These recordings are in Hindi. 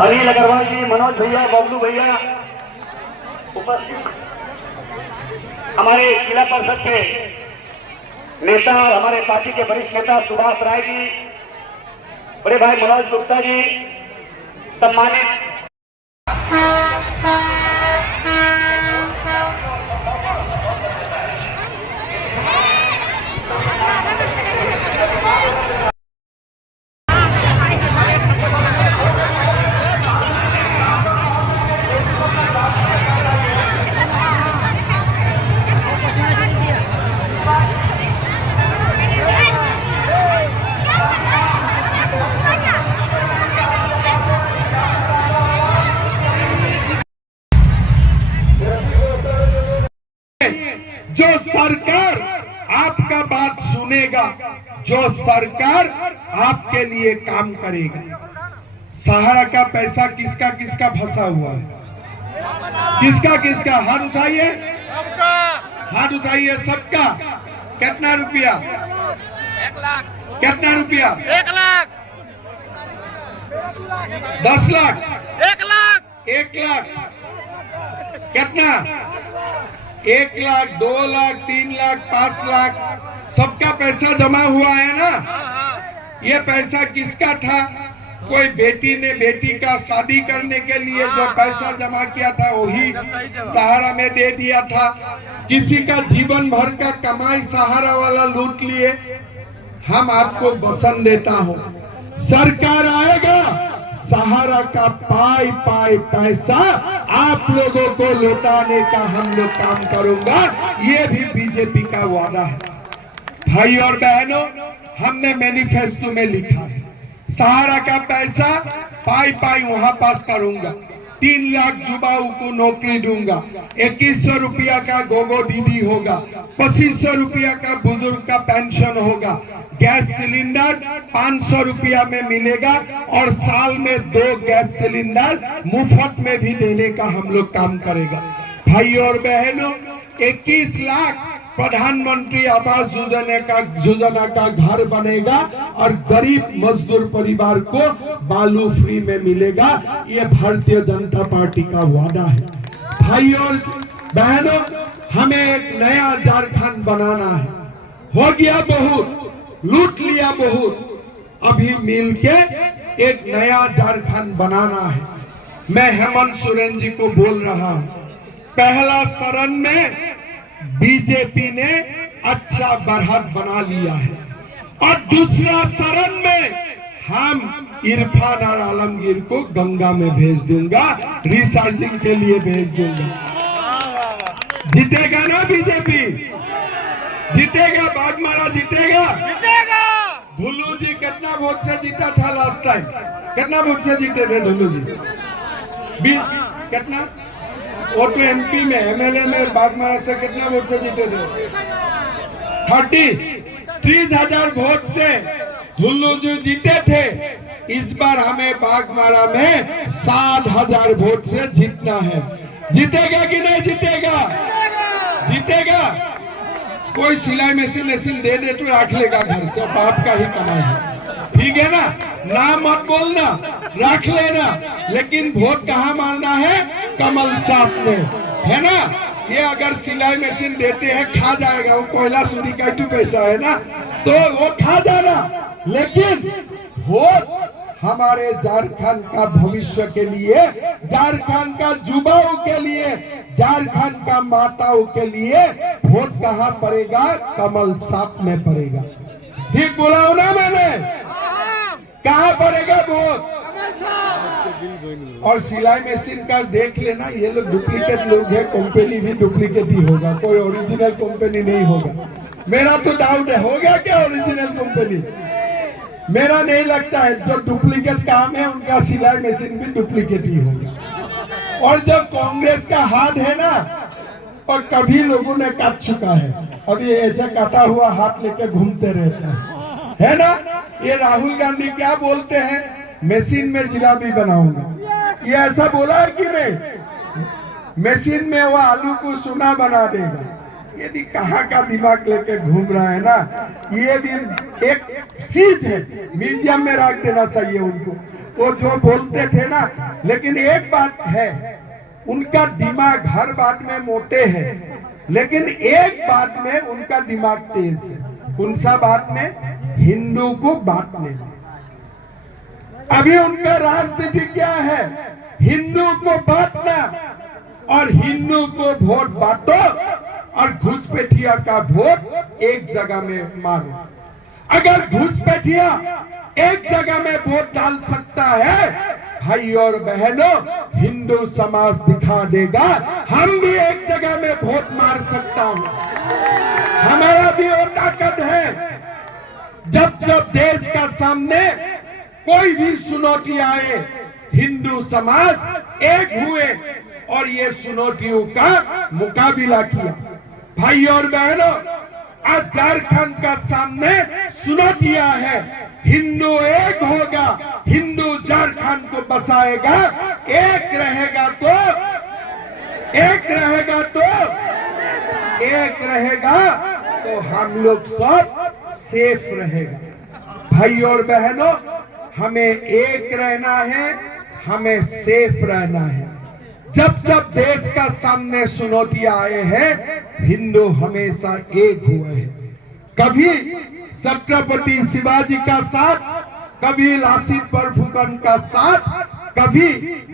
अनिल अग्रवाल जी, मनोज भैया, बबलू भैया उपस्थित, हमारे जिला परिषद के नेता, हमारे पार्टी के वरिष्ठ नेता सुभाष राय जी, बड़े भाई मनोज गुप्ता जी, सम्मानित जो सरकार आपका बात सुनेगा, जो सरकार आपके लिए काम करेगा। सहारा का पैसा किसका किसका फंसा हुआ है? किसका किसका? हाथ उठाइए, हाथ उठाइए सबका। कितना रुपया? 1 लाख। कितना रुपया? 1 लाख। 10 लाख? 1 लाख। 1 लाख? कितना? 1 लाख, 2 लाख, 3 लाख, 5 लाख, सबका पैसा जमा हुआ है ना? ये पैसा किसका था? कोई बेटी ने बेटी का शादी करने के लिए जो पैसा जमा किया था वही सहारा में दे दिया था। किसी का जीवन भर का कमाई सहारा वाला लूट लिए। हम आपको वचन देता हूँ, सरकार आएगा, सहारा का पाई पाई पैसा आप लोगों को लौटाने का हम लोग काम करूंगा। ये भी बीजेपी का वादा है। भाई और बहनों, हमने मैनिफेस्टो में लिखा है, सहारा का पैसा पाई पाई वहां पास करूंगा। 3 लाख युवाओं को नौकरी दूंगा। 2100 रुपया का गोगो दीदी होगा। 2500 रुपया का बुजुर्ग का पेंशन होगा। गैस सिलेंडर 500 रुपया में मिलेगा और साल में 2 गैस सिलेंडर मुफ्त में भी देने का हम लोग काम करेगा। भाई और बहनों, 21 लाख प्रधानमंत्री आवास योजना का घर बनेगा और गरीब मजदूर परिवार को बालू फ्री में मिलेगा। ये भारतीय जनता पार्टी का वादा है। भाई और बहनों, हमें एक नया झारखंड बनाना है। हो गया बहुत, लूट लिया बहुत, अभी मिलके एक नया झारखंड बनाना है। मैं हेमंत सोरेन जी को बोल रहा हूं, पहला चरण में बीजेपी ने अच्छा बढ़त बना लिया है और दूसरा चरण में हम इरफान और आलमगीर को गंगा में भेज दूंगा, रिचार्जिंग के लिए भेज दूंगा। जीतेगा ना बीजेपी? जीतेगा? बागमारा जीतेगा? जीतेगा। धुल्लू जी कितना वोट से जीता था लास्ट टाइम? कितना वोट से जीते थे धुल्लू जी? 20? कितना? वो तो एमपी में, एमएलए में बागमारा से कितना वोट से जीते थे? 30,000 वोट से धुल्लू जी जीते थे। इस बार हमें बागमारा में 7,000 वोट से जीतना है। जीतेगा कि नहीं जीतेगा? जीतेगा। कोई सिलाई मशीन दे दे तो रख लेगा घर से, बाप का ही कमाई है। ठीक है ना? नाम मत बोलना, रख लेना, लेकिन वोट कहाँ मारना है? कमल साथ में, है ना? ये अगर सिलाई मशीन देते हैं खा जाएगा, वो कोयला सूदी का ही पैसा है ना, तो वो खा जाना। लेकिन वोट हमारे झारखंड का भविष्य के लिए, झारखंड का युवाओं के लिए, झारखंड का माताओं के लिए वोट कहाँ पड़ेगा? कमल साथ में पड़ेगा। ठीक बोला हो ना मैंने? कहाँ पड़ेगा वोट? और सिलाई मशीन का देख लेना, ये लोग डुप्लीकेट लोग हैं, कंपनी भी डुप्लीकेट ही होगा, कोई ओरिजिनल कंपनी नहीं होगा। मेरा तो डाउट है, हो गया क्या ओरिजिनल कंपनी? मेरा नहीं लगता है। जो डुप्लीकेट काम है उनका सिलाई मशीन भी डुप्लीकेट ही होगा। और जब कांग्रेस का हाथ है ना, और कभी लोगों ने काट चुका है, अभी ऐसे काटा हुआ हाथ लेके घूमते रहते है ना? ये राहुल गांधी क्या बोलते हैं? मशीन में जिलाबी बनाऊंगा। ये ऐसा बोला है कि नहीं? मशीन में वो आलू को सोना बना देगा। ये भी कहाँ का दिमाग लेके घूम रहा है ना? ये भी एक चीज है, म्यूजियम में रख देना चाहिए उनको। वो जो बोलते थे ना, लेकिन एक बात है, उनका दिमाग हर बात में मोटे है, लेकिन एक बात में उनका दिमाग तेज है। कौन सा बात में? हिंदू को बांटने। अभी उनका राजनीति क्या है? हिंदू को बांटना और हिंदू को वोट बांटो और घुसपैठिया का वोट एक जगह में मारो। अगर घुसपैठिया एक जगह में वोट डाल सकता है, भाई और बहनों, हिंदू समाज दिखा देगा हम भी एक जगह में वोट मार सकता हूं। हमारा भी वो ताकत है। जब जब देश का सामने कोई भी चुनौती आए, हिंदू समाज एक हुए और ये चुनौतियों का मुकाबला किया। भाई और बहनों, आज झारखंड का सामने चुनौतियां है। हिंदू एक होगा, हिंदू झारखंड को बसाएगा। एक रहेगा तो हम लोग सब सेफ रहेगा। भाई और बहनों, हमें एक रहना है, हमें सेफ रहना है। जब जब देश का सामने चुनौतियां आए हैं, हिंदू हमेशा एक हुए हैं। कभी छत्रपति शिवाजी का साथ, कभी लासित बरफुकन का साथ, कभी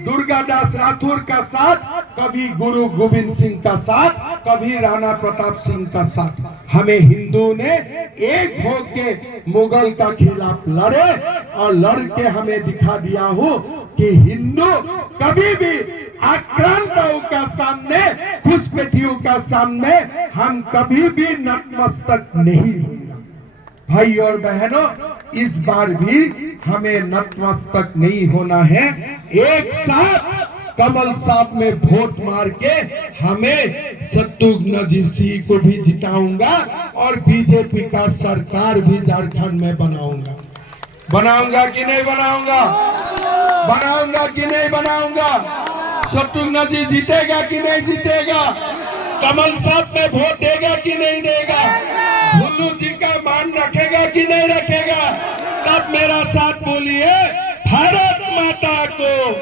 दुर्गादास राठौर का साथ, कभी गुरु गोविंद सिंह का साथ, कभी राणा प्रताप सिंह का साथ। हमें हिंदू ने एक होके मुगल का खिलाफ लड़े और लड़ के हमें दिखा दिया हो कि हिंदू कभी भी आक्रांताओं का सामने, घुसपैठियों का सामने हम कभी भी नतमस्तक नहीं होंगे। भाई और बहनों, इस बार भी हमें नतमस्तक नहीं होना है। एक साथ कमल साहब में वोट मार के हमें शत्रुघ्न जी को भी जिताऊंगा और बीजेपी का सरकार भी झारखंड में बनाऊंगा। बनाऊंगा कि नहीं बनाऊंगा? बनाऊंगा कि नहीं बनाऊंगा? शत्रुघ्न जी जीतेगा कि नहीं जीतेगा? कमल साहब में वोट देगा कि नहीं देगा? भुल्लू जी का मान रखेगा कि नहीं रखेगा? तब मेरा साथ बोलिए, भारत माता को,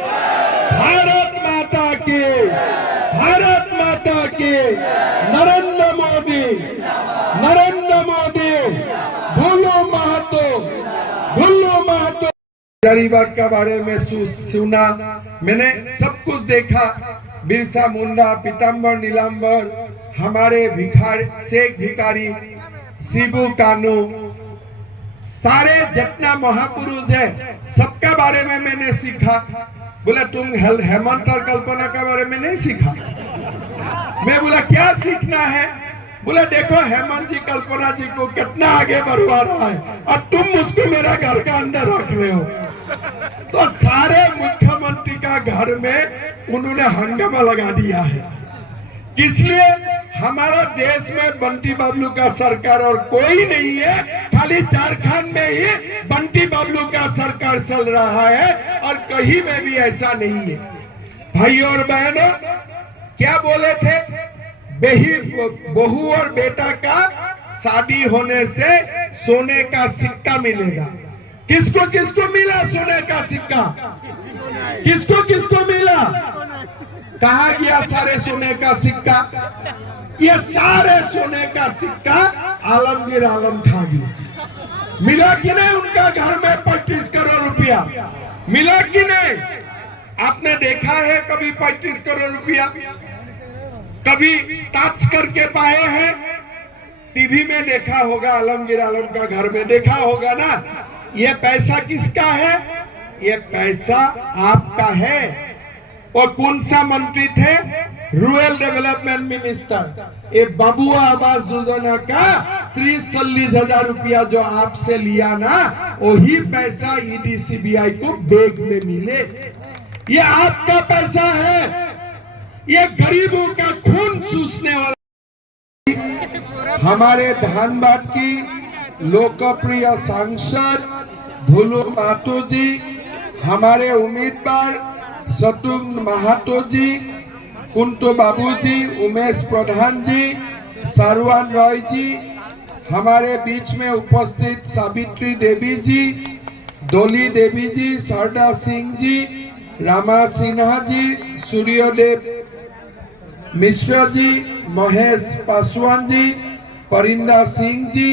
भारत माता की, भारत माता की, नरेंद्र मोदी, नरेंद्र मोदी, भुल्लू महतो, भुल्लू महतो। हजारीबाग के बारे में सुना, मैंने सब कुछ देखा। बिरसा मुंडा, पीताम्बर नीलांबर, हमारे शेख भिखारी, शिबू कानू, सारे जितना महापुरुष है सबका बारे में मैंने सीखा। बोला तुम हेमंत और कल्पना के बारे में नहीं सीखा? मैं बोला क्या सीखना है? बोला देखो हेमंत जी कल्पना जी को कितना आगे बढ़वा रहा है और तुम उसको मेरा घर का अंदर रख रहे हो। तो सारे मुख्यमंत्री का घर में उन्होंने हंगामा लगा दिया है। इसलिए हमारा देश में बंटी बबलू का सरकार और कोई नहीं है, खाली झारखंड में ही बंटी बबलू का सरकार चल रहा है और कहीं में भी ऐसा नहीं है। भाई और बहनों, क्या बोले थे? बहू और बेटा का शादी होने से सोने का सिक्का मिलेगा। किसको किसको मिला सोने का सिक्का? किसको किसको मिला? कहा गया सारे सोने का सिक्का? ये सारे सोने का सिक्का आलमगीर आलम खा गया। मिला कि नहीं उनका घर में 25 करोड़ रुपया? मिला कि नहीं? आपने देखा है कभी 25 करोड़ रुपया? कभी टच करके पाए हैं? टीवी में देखा होगा, आलमगीर आलम का घर में देखा होगा ना। ये पैसा किसका है? ये पैसा आपका है। और कौन सा मंत्री थे? Rural development minister. ये बबुआ आवास योजना का 30-40 हजार रुपया जो आपसे लिया ना, वही पैसा ईडी सीबीआई को बैग में मिले। ये आपका पैसा है। ये गरीबों का खून चूसने वाला। हमारे धनबाद की लोकप्रिय सांसद भुल्लू महतो जी, हमारे उम्मीदवार शत्रुघ्न महतो जी, कुंटू बाबू जी, उमेश प्रधान जी, सारुआन रॉय जी, हमारे बीच में उपस्थित सावित्री देवी जी, डोली देवी जी, शारदा सिंह जी, रामा सिन्हा जी, सूर्यदेव मिश्र जी, महेश पासवान जी, परिंदा सिंह जी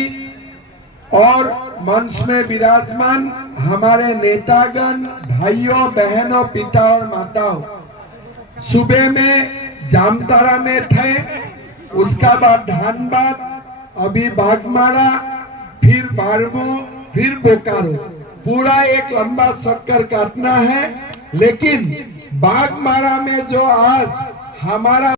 और मंच में विराजमान हमारे नेतागण, भाइयों बहनों, पिता और माताओं। सुबह में जामताड़ा में थे, उसका बाद धनबाद, अभी बागमारा, फिर बारमू, फिर बोकारो। पूरा एक लंबा चक्कर काटना है, लेकिन बागमारा में जो आज हमारा